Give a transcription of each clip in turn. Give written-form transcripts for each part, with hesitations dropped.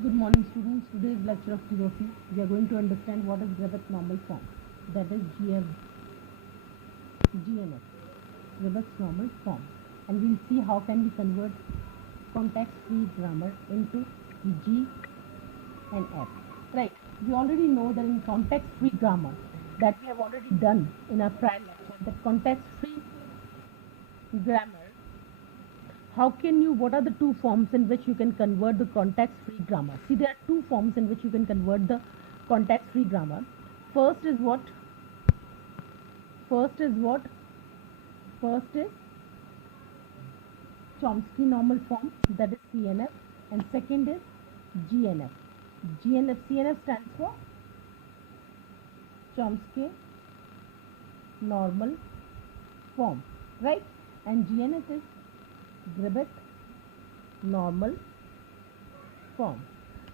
Good morning, students. Today's lecture of geography, we are going to understand what is Gribbet's normal form, that is GNF, Gribbet's normal form, and we'll see how can we convert context-free grammar into G and F. Right? We already know that in context-free grammar, that we have already done in our prior lecture, that context-free grammar, what are the two forms in which you can convert the context-free grammar? See, there are two forms in which you can convert the context-free grammar. First is what? First is Chomsky normal form, that is CNF, and second is GNF. CNF stands for Chomsky normal form, right? And GNF is Gribbet normal form.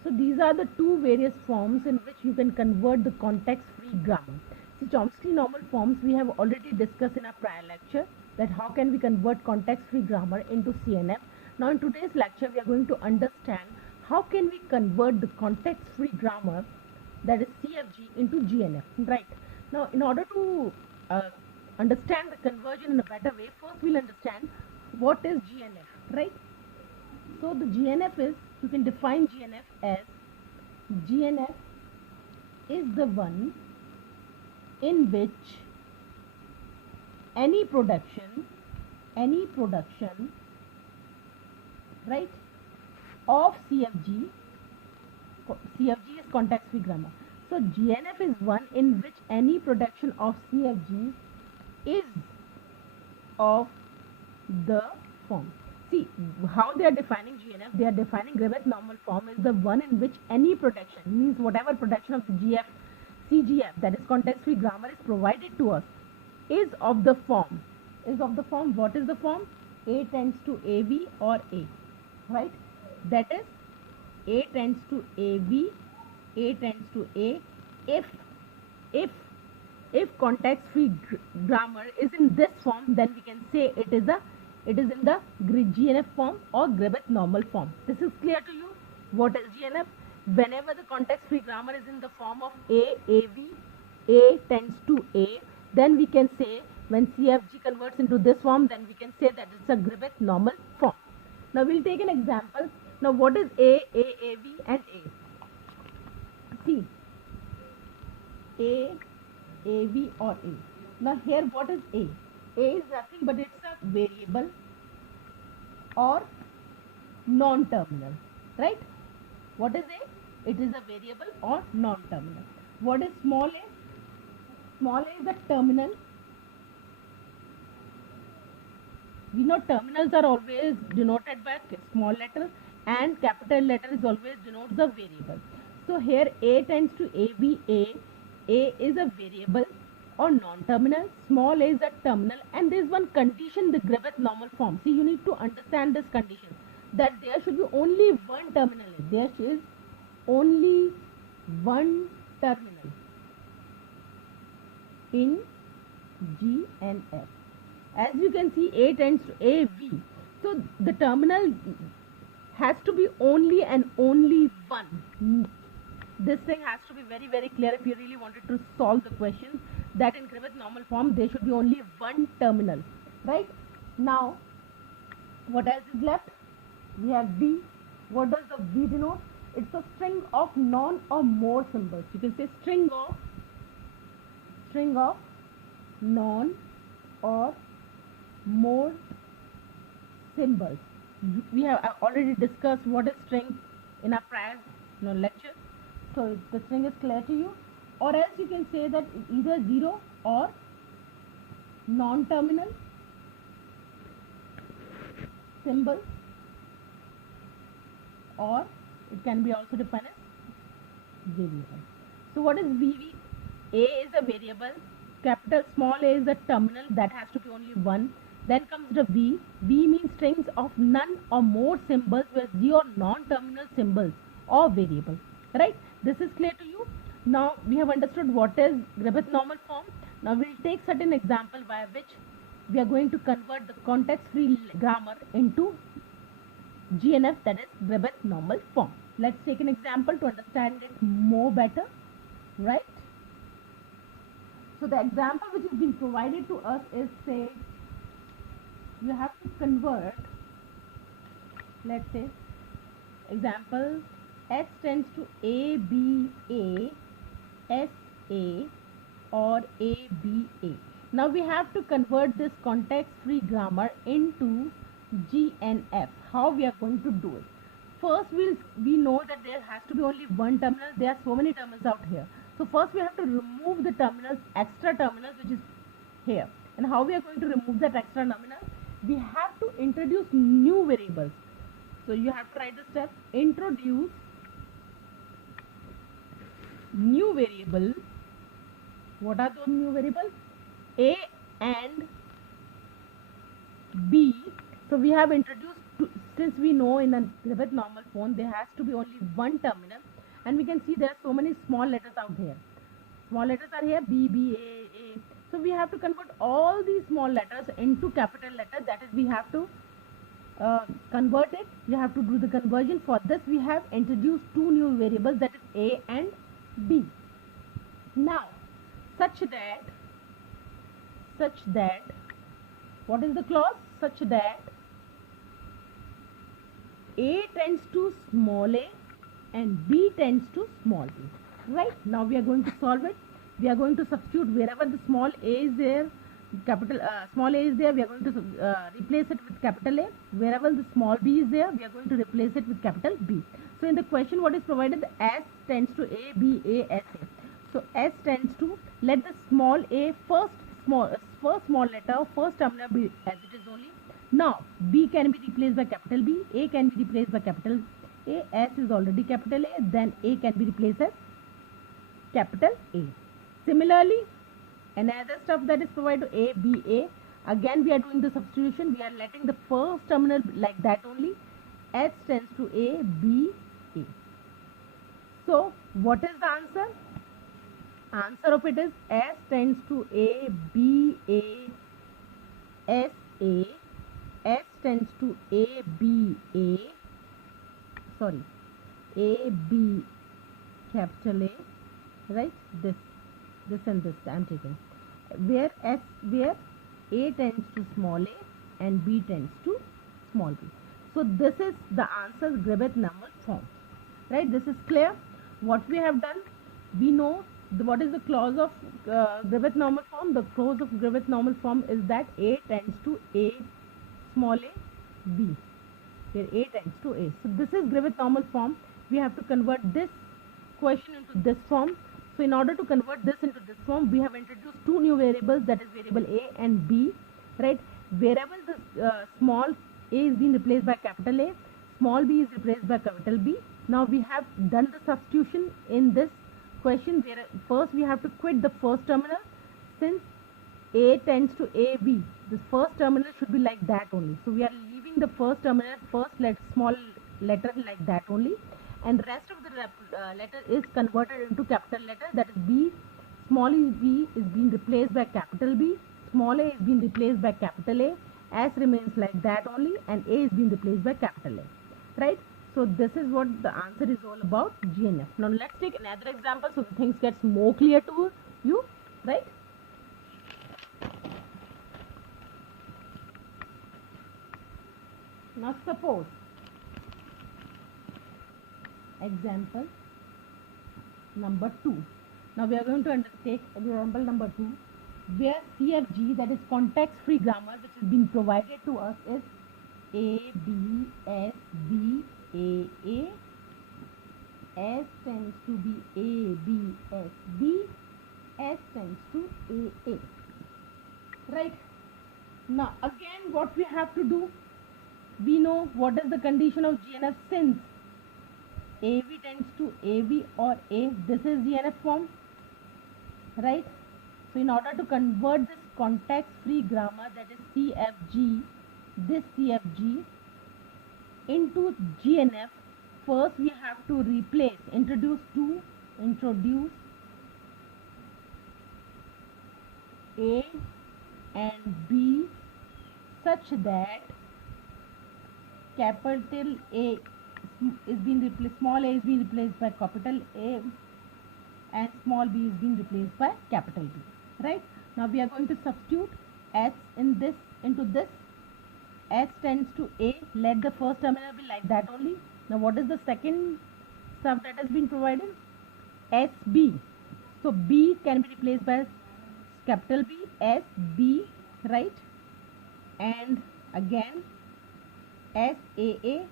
So these are the two various forms in which you can convert the context-free grammar. See, Chomsky normal forms we have already discussed in our prior lecture, that how can we convert context-free grammar into CNF. Now in today's lecture we are going to understand how can we convert the context-free grammar, that is CFG, into GNF, right? Now in order to understand the conversion in a better way, first we'll understand what is GNF, right? So the GNF is, you can define GNF as, GNF is the one in which any production, right, of CFG is context free grammar. So GNF is one in which any production of CFG is of the form. See how they are defining GNF. They are defining Gribbet normal form is the one in which any production, means whatever production of the CGF, that is context free grammar, is provided to us, is of the form. What is the form? A tends to AV or A, right? That is A tends to AV, A tends to A. If context free grammar is in this form, then we can say it is in the GNF form or Gribbet normal form. This is clear to you? What is GNF? Whenever the context free grammar is in the form of AV, A tends to A, then we can say, when CFG converts into this form, then we can say that it's a Gribbet normal form. Now we'll take an example. Now what is AV and A? See, AV or A. Now here what is A? A is nothing but it's a variable or non-terminal, right? What is A? It is a variable or non-terminal. What is small a? Small a is a terminal. We know terminals are always denoted by small letter, and capital letter is always denotes the variable. So here A tends to AVA. A is a variable or non-terminal, small a is a terminal, and there is one condition, the Gribbet normal form. See, you need to understand this condition, that there should be only one terminal. There is only one terminal in G and F. As you can see, A tends to AV. So the terminal has to be only and only one. This thing has to be very, very clear if you really wanted to solve the question, that in Gribbet normal form there should be only one terminal, right? Now what else is left? We have V. What does the V denote? It's a string of non or more symbols. You can say string of non or more symbols. We have already discussed what is string in our prior lecture. So the string is clear to you. Or else you can say that either 0 or non-terminal symbol, or it can be also defined as variable. So what is VV? A is a variable, capital small a is a terminal, that has to be only one. Then comes the V. V means strings of none or more symbols, where 0 non-terminal symbols or variable, right? This is clear to you? Now we have understood what is Gribbet normal form. Now we will take certain example by which we are going to convert the context free grammar into GNF, that is Gribbet normal form. Let's take an example to understand it more better, right? So the example which is being provided to us is, say, you have to convert, let's say, example, S tends to A, B, A, S, A, or A, B, A. Now we have to convert this context-free grammar into G and F. How we are going to do it? First, we know that there has to be only one terminal. There are so many terminals out here. So first we have to remove the terminals, extra terminals, which is here. And how we are going to remove that extra terminal? We have to introduce new variables. So you have to write the step, introduce new variable. What are those new variables? A and B. So we have introduced two, since we know in a Griffith normal form there has to be only one terminal, and we can see there are so many small letters out here. Small letters are here, B, B, A. So we have to convert all these small letters into capital letters. That is, we have to convert it. You have to do the conversion. For this we have introduced two new variables, that is A and B. Now such that what is the clause? Such that A tends to small a and B tends to small b. Right? Now we are going to solve it. We are going to substitute wherever the small a is there, small a is there, we are going to replace it with capital A. Wherever the small b is there, we are going to replace it with capital B. So in the question, what is provided? The S tends to A, B, A, S, A. So S tends to, let the small a first small letter, first terminal be as it is only. Now B can be replaced by capital B, A can be replaced by capital A, S is already capital A, then A can be replaced as capital A. Similarly, another stuff that is provided to A, B, A. Again we are doing the substitution. We are letting the first terminal like that only. S tends to A, B, A. So what is the answer? Answer of it is S tends to A, B, A, S, A. S tends to A, B, A. Sorry, A, B, capital A. Right? This and this I am taking. Where A tends to small a and B tends to small b. So this is the answer, Griffith normal form. Right? This is clear. What we have done, we know what is the clause of Griffith normal form. The clause of Griffith normal form is that A tends to A, small a, B, where A tends to A. So this is Griffith normal form. We have to convert this question into this form. So in order to convert this into this form, we have introduced two new variables, that is variable A and B. Right? Wherever the small a is being replaced by capital A, small b is replaced by capital B. Now we have done the substitution in this question, where first we have to quit the first terminal. Since A tends to AB, the first terminal should be like that only. So we are leaving the first terminal, small letter like that only, and the rest of the letter is converted into capital letter, that is B. Small b is being replaced by capital B, small a is being replaced by capital A, S remains like that only, and A is being replaced by capital A. Right? So this is what the answer is all about, G and F. Now let's take another example so the things gets more clear to you. Right? Now suppose example number 2. Now we are going to undertake example number 2, where CFG, that is context free grammar, which has been provided to us, is A, B, S, B, A, A. S tends to be A, B, S, B. S tends to A, A. Right? Now again what we have to do, we know what is the condition of GNF. Since AV tends to AV or A, this is GNF form. Right? So in order to convert this context free grammar, that is CFG, this CFG into GNF, first we have to introduce A and B such that capital A, is being replaced, small a is being replaced by capital A, and small b is being replaced by capital B, right? Now we are going to substitute s in this into this. S tends to A, let the first terminal be like that only. Now what is the second stuff that has been provided? SB. So B can be replaced by capital B, SB, right? And again SAA,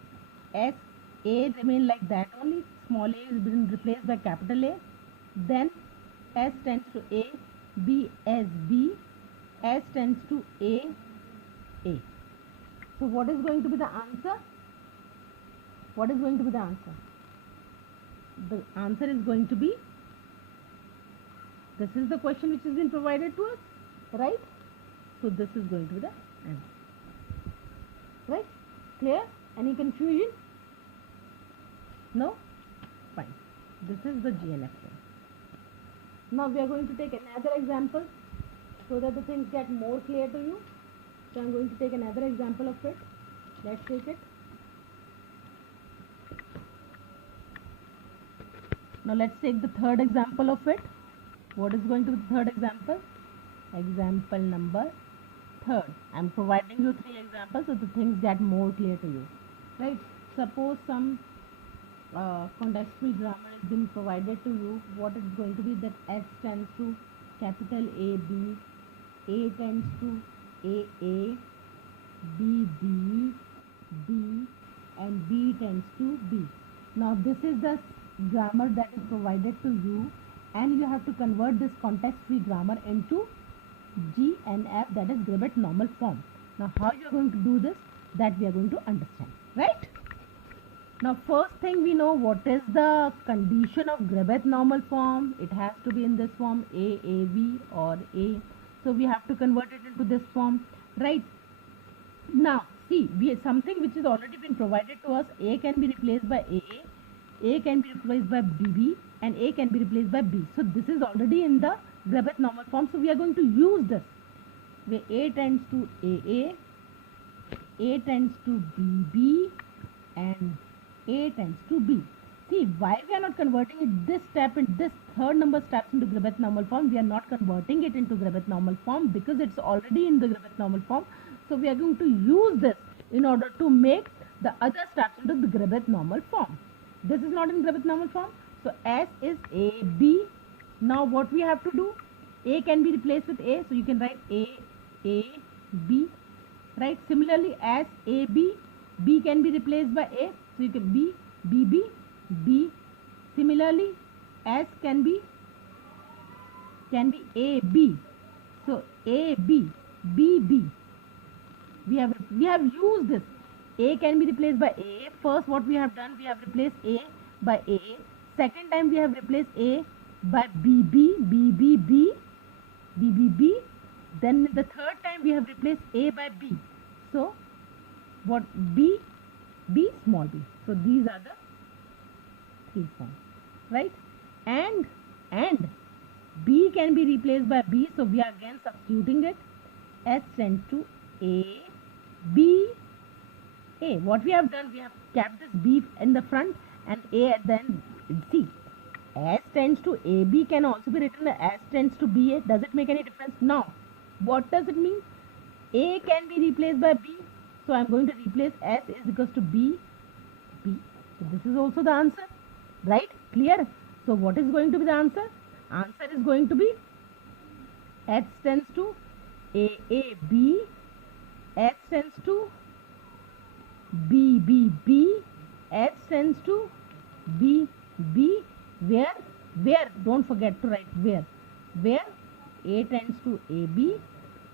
SA remain like that only. Small a is being replaced by capital A. Then S tends to A, B as B, S tends to A. So what is going to be the answer? What is going to be the answer? The answer is going to be, this is the question which has been provided to us, right? So this is going to be the answer, right? Clear? Any confusion? No? Fine. This is the GNF one. Now we are going to take another example so that the things get more clear to you. So I am going to take another example of it. Let's take it. Now let's take the third example of it. What is going to be the third example? Example number third. I am providing you 3 examples so the things get more clear to you. Right? Suppose some context-free grammar has been provided to you. What is going to be that S tends to capital A B, A tends to A, B, B, B, and B tends to B. Now this is the grammar that is provided to you, and you have to convert this context-free grammar into GNF, that is Gribbett normal form. Now how you are going to do this, that we are going to understand, right? Now first thing, we know what is the condition of Gribbett normal form. It has to be in this form, A, B or A. So we have to convert it into this form, right? Now see, we have something which is already been provided to us. A can be replaced by A can be replaced by BB, and A can be replaced by B. So this is already in the Gribbett normal form. So we are going to use this, where A tends to A tends to BB, and A tends to B. See, why we are not converting it this step, in this third number steps into Gribbett normal form? We are not converting it into Gribbett normal form because it's already in the Gribbett normal form. So we are going to use this in order to make the other steps into the Gribbett normal form. This is not in Gribbett normal form. So S is AB. Now what we have to do? A can be replaced with A. So you can write A, B. Right? Similarly, as AB, B can be replaced by A. So you can B, BB, B. Similarly, S can be AB. So AB, BB. We have used this. A can be replaced by A. First what we have done, we have replaced A by A. Second time we have replaced A by BB, BBB, BBB. Then the third time we have replaced A by B. So what? B, B, small b. So these are the 3 forms, right? And B can be replaced by B. So we are again substituting it. S tends to A, B, A. What we have done, we have kept this B in the front and A at the end. See, S tends to AB can also be written as S tends to BA. Does it make any difference? No. What does it mean? A can be replaced by B. So I am going to replace S is equals to B, B. So this is also the answer, right? Clear? So what is going to be the answer? Answer is going to be S tends to A, B. S tends to B, B, B. S tends to B, B. Where? Don't forget to write where. Where? A tends to AB,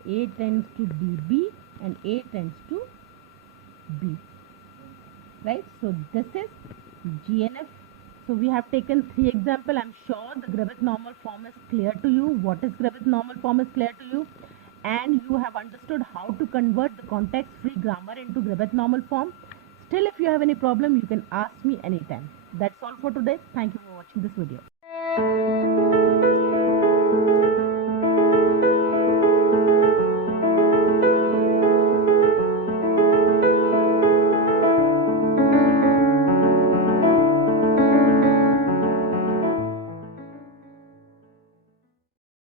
A tends to BB, and A tends to B. Right? So this is GNF. So we have taken 3 examples. I'm sure the Gribbett normal form is clear to you. What is Gribbett normal form is clear to you. And you have understood how to convert the context-free grammar into Gribbett normal form. Still, if you have any problem, you can ask me anytime. That's all for today. Thank you for watching this video.